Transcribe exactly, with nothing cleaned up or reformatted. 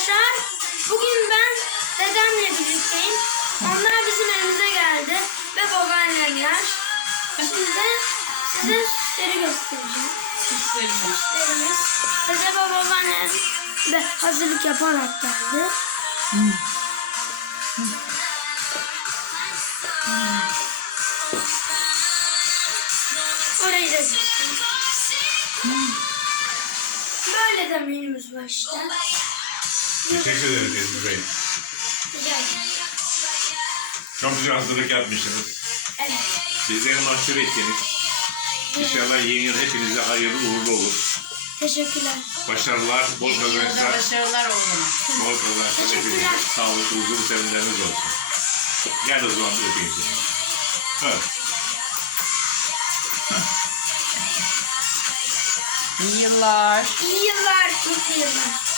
arkadaşlar. Bugün ben dedemle birlikteyim. Onlar bizim evimize geldi ve babaannemler. Şimdi size süsleri göstereceğim. Süslerimiz. Dede ve babaannem de hazırlık yaparak geldi. Hmm. Orayı da göstereyim. Böyle de menümüz var işte. Teşekkür ederim Ezgi Bey. Rica ederim. Çok güzel hazırlık yapmışsınız. Evet. Bizleri mahcup ettiniz. İnşallah yeni yıl hepinize hayırlı uğurlu olur. Teşekkürler. Başarılar, bol kazançlar. Başarılar olsun. Bol kazançlar hepinize. Sağlık, huzur, sevinçleriniz olsun. Gel o zaman bir öpeyim seni. Evet. İyi yıllar. İyi yıllar, mutlu yıllar.